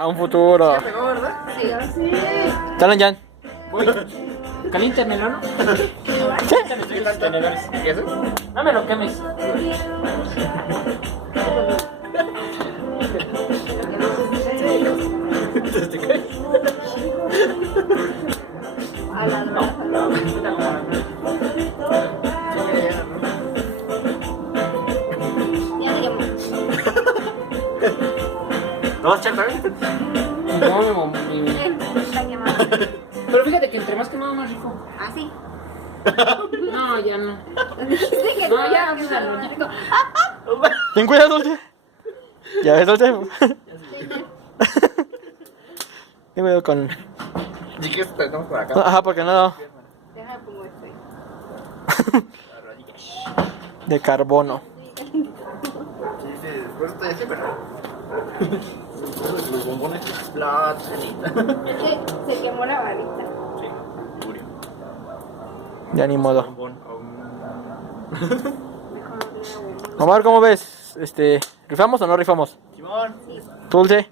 A un futuro. ¿Se pegó, verdad? Sí. Sí. Talan Jan. Caliéntamelo, ¿no? ¿Qué? ¿Qué tal tenedores? ¿Qué es eso? No me lo quemes. A la Ya digamos. ¿No vas a echar también? No, mi mamá. Está quemado. Pero fíjate que entre más quemado, más rico. ¿Ah, sí? No, ya no. Dijiste que No, no, ya, que olvídalo. no. Ya digo, Ten cuidado, Dulce. Ya ves, Dulce. Ten cuidado con. ¿Y qué estamos por acá? Ajá, porque no. Deja pongo esto ahí. De carbono. Sí, después estoy así, pero... Los bombones explotan. Es que se quemó la varita. Sí, murió. Ya ni modo. Bombón. Mejor no le hago. Omar, ¿cómo ves? ¿Rifamos o no rifamos? Simón. ¿Tú, Dulce?